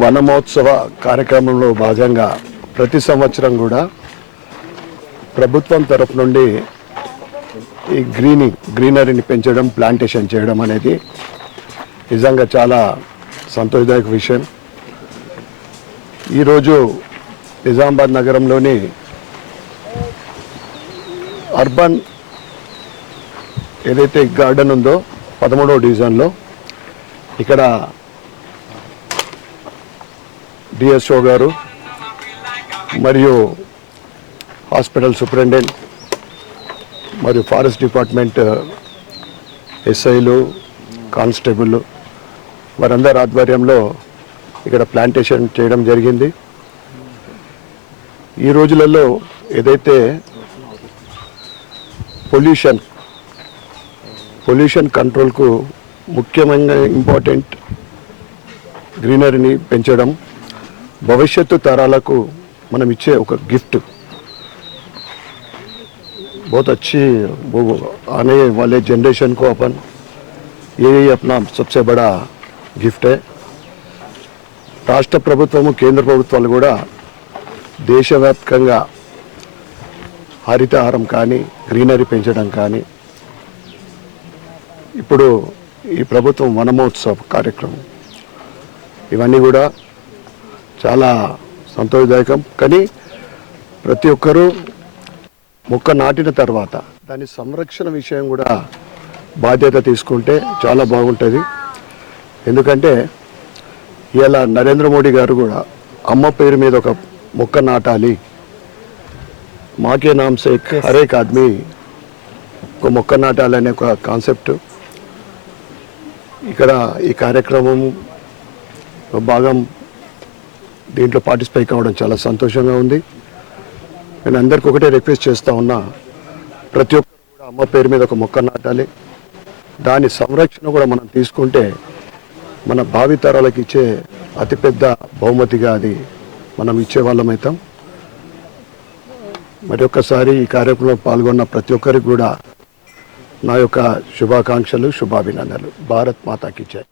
వన మహోత్సవ కార్యక్రమంలో భాగంగా ప్రతి సంవత్సరం కూడా ప్రభుత్వం తరఫు నుండి ఈ గ్రీనరీని పెంచడం, ప్లాంటేషన్ చేయడం అనేది నిజంగా చాలా సంతోషదాయక విషయం. ఈరోజు నిజామాబాద్ నగరంలోని అర్బన్ ఏదైతే గార్డెన్ ఉందో 13వ డివిజన్లో ఇక్కడ డిఎస్ఓ గారు మరియు హాస్పిటల్ సూపరింటెండెంట్ మరియు ఫారెస్ట్ డిపార్ట్మెంట్ ఎస్ఐలు, కానిస్టేబుల్ వారందరి ఆధ్వర్యంలో ఇక్కడ ప్లాంటేషన్ చేయడం జరిగింది. ఈ రోజులలో ఏదైతే పొల్యూషన్ కంట్రోల్కు ముఖ్యమైన ఇంపార్టెంట్ గ్రీనరీని పెంచడం భవిష్యత్తు తరాలకు మనం ఇచ్చే ఒక గిఫ్ట్. बहुत अच्छी वो आने वाले जनरेशन को अपन यही अपना सबसे बड़ा गिफ्ट है. రాష్ట్ర ప్రభుత్వము, కేంద్ర ప్రభుత్వాలు కూడా దేశవ్యాప్తంగా హరితహారం కానీ, గ్రీనరీ పెంచడం కానీ, ఇప్పుడు ఈ ప్రభుత్వం వనమహోత్సవ కార్యక్రమం ఇవన్నీ కూడా చాలా సంతోషదాయకం. కానీ ప్రతి ఒక్కరూ మొక్క నాటిన తర్వాత దాని సంరక్షణ విషయం కూడా బాధ్యత తీసుకుంటే చాలా బాగుంటుంది. ఎందుకంటే ఇలా నరేంద్ర మోడీ గారు కూడా అమ్మ పేరు మీద ఒక మొక్క నాటాలి, మాకే నామ్ సే హర్ ఏక్ ఆద్మీ ఒక మొక్క నాటాలనే ఒక కాన్సెప్ట్ ఇక్కడ ఈ కార్యక్రమం భాగం దీంట్లో పార్టిసిపేట్ కావడం చాలా సంతోషంగా ఉంది. నేను అందరికీ ఒకటే రిక్వెస్ట్ చేస్తూ ఉన్నా, ప్రతి ఒక్కరు కూడా అమ్మ పేరు మీద ఒక మొక్క నాటాలి. దాని సంరక్షణ కూడా మనం తీసుకుంటే మన భావితరాలకు ఇచ్చే అతిపెద్ద బహుమతిగా అది మనం ఇచ్చే వాళ్ళం అవుతాం. మరి ఒక్కసారి ఈ కార్యక్రమంలో పాల్గొన్న ప్రతి ఒక్కరికి కూడా నా యొక్క శుభాకాంక్షలు, శుభాభినందనలు. భారత్ మాతాకి జై.